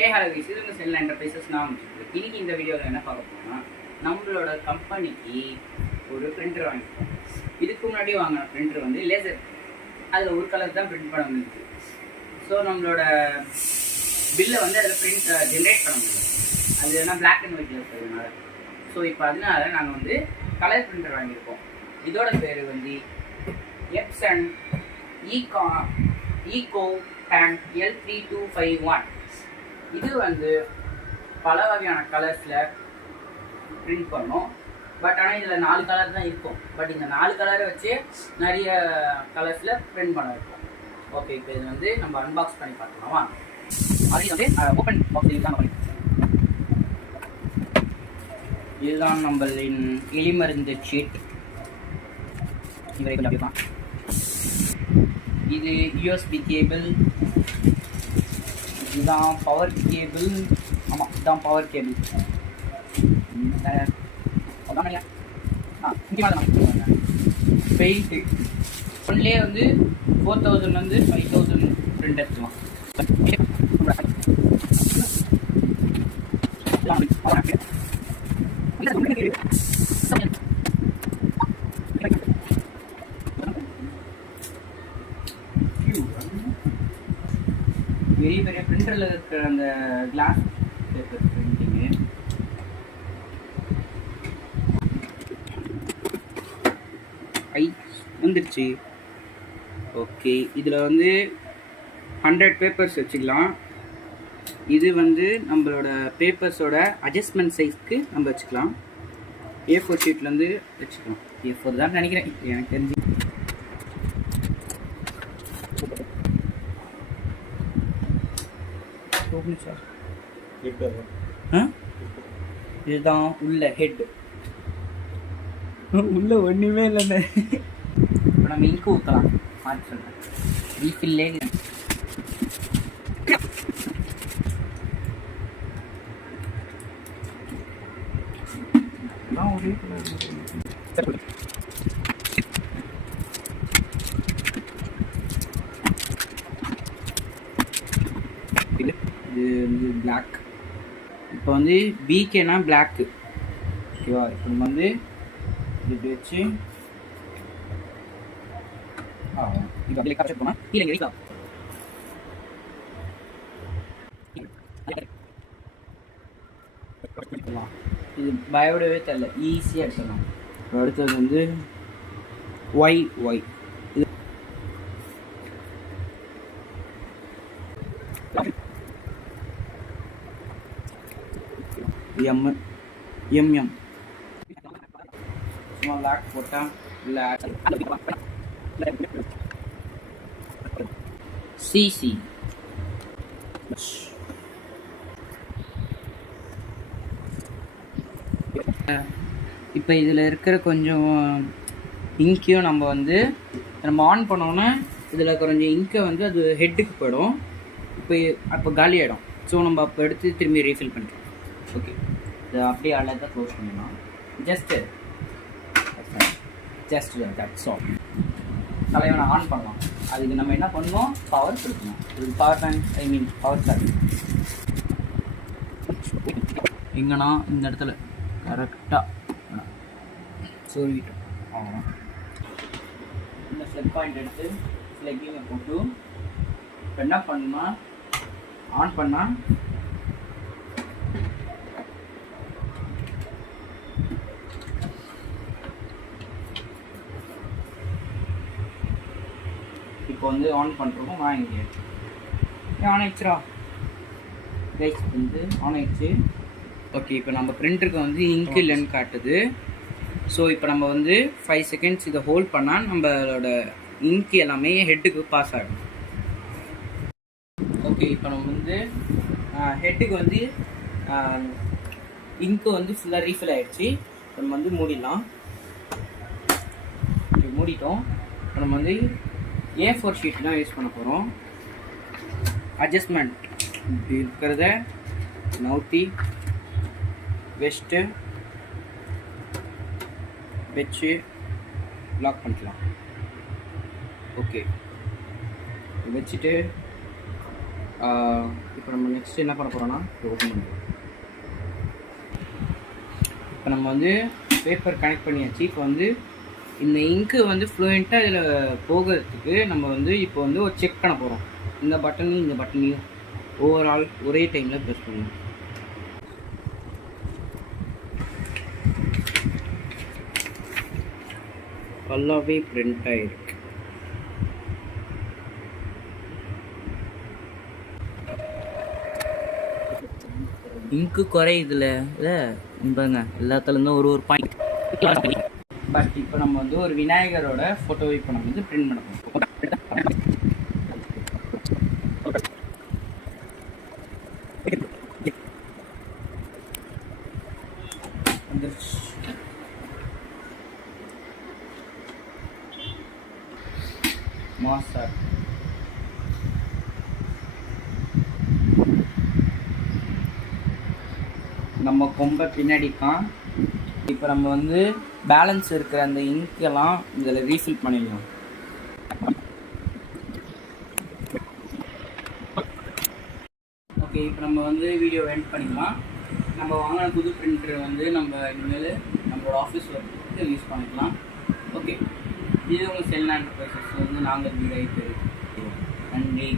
Hey hello guys, இது உங்கள் செல் enterprises. நான் இன்னைக்கு இந்த வீடியோவில் என்ன பார்க்க போகிறோம்னா, நம்மளோட கம்பெனிக்கு ஒரு பிரிண்டர் வாங்கியிருக்கோம். இதுக்கு முன்னாடி வாங்கின பிரிண்டர் வந்து லேசர், அதில் ஒரு கலர் தான் பிரிண்ட் பண்ண முடியுது. ஸோ நம்மளோட பில்லை வந்து அதில் பிரிண்ட் ஜென்ரேட் பண்ண முடியும். அது என்ன பிளாக் அண்ட் ஒயிட்டில் இருக்கிறதுனால. ஸோ இப்போ அதனால நாங்கள் வந்து கலர் பிரிண்டர் வாங்கியிருக்கோம். இதோட பேர் வந்து எப்சன் ஈகோ டேன் L3251. இது வந்து பல வகையான கலர்ஸில் பிரிண்ட் பண்ணோம். பட் ஆனால் இதில் 4 கலர் தான் இருக்கும். பட் இந்த 4 கலரை வச்சு நிறைய கலர்ஸில் பிரிண்ட் பண்ண இருக்கும். ஓகே, இப்போ இது வந்து நம்ம அன்பாக்ஸ் பண்ணி பார்க்கலாமா? அது வந்து ஓப்பன் பாக்ஸ் தான் பண்ணி. இதுதான் நம்மளின் எலிமருந்து ஷீட். இவரை கொஞ்சம் அப்படிதான். இது USB கேபிள். இதுதான் பவர் கேபிள். ஆமாம், இதுதான் பவர் கேபிள். பெயிண்ட்டு ஒன்லேயே வந்து 4000 5000 பிரிண்ட் எடுத்துக்கலாம். பெரிய பெரிய பிரிண்டரில் இருக்கிற அந்த கிளாஸ் பேப்பர் பிரிண்டிங்கு வந்துடுச்சு. ஓகே, இதில் வந்து 100 பேப்பர்ஸ் வச்சுக்கலாம். இது வந்து நம்மளோட பேப்பர்ஸோட அட்ஜஸ்ட்மெண்ட் சைஸ்க்கு நம்ம வச்சுக்கலாம். A4 ஷீட்லேருந்து வச்சுக்கலாம். A4 தான் நினைக்கிறேன் எனக்கு தெரிஞ்சு. இதுதான் உள்ள ஹெட். உள்ள ஒன்றுமே இல்லைங்க. இப்போ நம்ம இங்கு ஊற்றலாம். மாற்றி சொல்கிறேன், ரீஃபில்லே இது வந்து பிளாக். இப்போ வந்து பிகேனா பிளாக்கு. ஓகேவா? இப்போ நம்ம வந்து இப்படி வச்சு இப்போ அப்படியே கரெக்டாக போனால் கீழே வைக்கலாம். இது பயப்படவே தெரியல, ஈஸியாக எடுத்துடலாம். அடுத்தது வந்து ஒய் இது எம் சும்மா லாக் போட்டால் இல்லை சிசி. இப்போ இதில் இருக்கிற கொஞ்சம் இங்கையும் நம்ம ஆன் பண்ணோன்னா இதில் கொஞ்சம் இங்கை வந்து அது ஹெட்டுக்கு போயிடும். அப்போ காலி ஆகிடும். ஸோ நம்ம அப்போ எடுத்து திரும்பி ரீஃபில் பண்ணுறோம். ஓகே, இதை அப்படியே அழகாக க்ளோஸ் பண்ணிடலாம். Just that's all. தலைவனை ஆன் பண்ணலாம். அதுக்கு நம்ம என்ன பண்ணணும், பவர் கொடுக்கணும். இது பவர் பேங்க், பவர் சார்ஜ் எங்கன்னா இந்த இடத்துல கரெக்டாக சொல்லிட்டோம். அவ்வளோதான். இந்த ஸ்லெக் பாயிண்ட் எடுத்து ஸ்லெக்கிங்கை போட்டு இப்போ என்ன பண்ணணும்னா, ஆன் பண்ணால் இப்போ வந்து ஆன் பண்ணுறோம். வாங்கி ஆன் ஆயிடுச்சுரா கைஸ், வந்து ஆன் ஆயிடுச்சு. ஓகே, இப்போ நம்ம பிரிண்டருக்கு வந்து இங்க் இல்லைன்னு காட்டுது. ஸோ இப்போ நம்ம வந்து 5 செகண்ட்ஸ் இதை ஹோல்ட் பண்ணால் நம்மளோட இங்க் எல்லாமே ஹெட்டுக்கு பாஸ் ஆகும். ஓகே, இப்போ நம்ம வந்து ஹெட்டுக்கு வந்து இங்க்கு வந்து ஃபுல்லாக ரீஃபில் ஆகிடுச்சு. நம்ம வந்து மூடிடலாம். மூடிட்டோம். நம்ம வந்து A4 ஷீட் தான் யூஸ் பண்ண போகிறோம். அட்ஜஸ்ட்மெண்ட் இப்படி இருக்கிறத நவுத்தி வெஸ்ட்டு வச்சு லாக் பண்ணிக்கலாம். ஓகே, வச்சுட்டு இப்போ நம்ம நெக்ஸ்ட் என்ன பண்ண போகிறோன்னா ஓப்பன் பண்ணுறோம். இப்போ நம்ம வந்து பேப்பர் கனெக்ட் பண்ணியாச்சு. இப்போ வந்து இந்த இங்கு வந்து ஃப்ளூயண்ட்டாக இதில் போகிறதுக்கு நம்ம வந்து இப்போ வந்து ஒரு செக் பண்ண போகிறோம். இந்த பட்டனையும் இந்த பட்டனையும் ஓவரால் ஒரே டைமில் ப்ரெஸ் பண்ணுவோம். நல்லாவே பிரிண்ட் ஆகிருக்கு. இங்கு குறையுதுல பாருங்க, எல்லாத்துலேருந்தும் ஒரு பாயிண்ட். பட் இப்போ நம்ம வந்து ஒரு விநாயகரோட ஃபோட்டோவை இப்போ நம்ம வந்து பிரிண்ட் பண்ண போகிறோம். மாஸ்டர் நம்ம கொம்பை பின்னாடிக்கான். இப்போ நம்ம வந்து பேலன்ஸ் இருக்கிற அந்த இங்கெல்லாம் இதில் ரீஃபில் பண்ணிடலாம். ஓகே, இப்போ நம்ம வந்து வீடியோ எண்ட் பண்ணிக்கலாம். நம்ம வாங்கின புது பிரிண்டர் வந்து நம்ம இனிமேல் நம்மளோட ஆஃபீஸ் ஒர்க்கு யூஸ் பண்ணிக்கலாம். ஓகே, இது உங்கள் செல்னா என்டர்பிரைசஸ் வந்து நாங்கள் வீடு. நன்றி.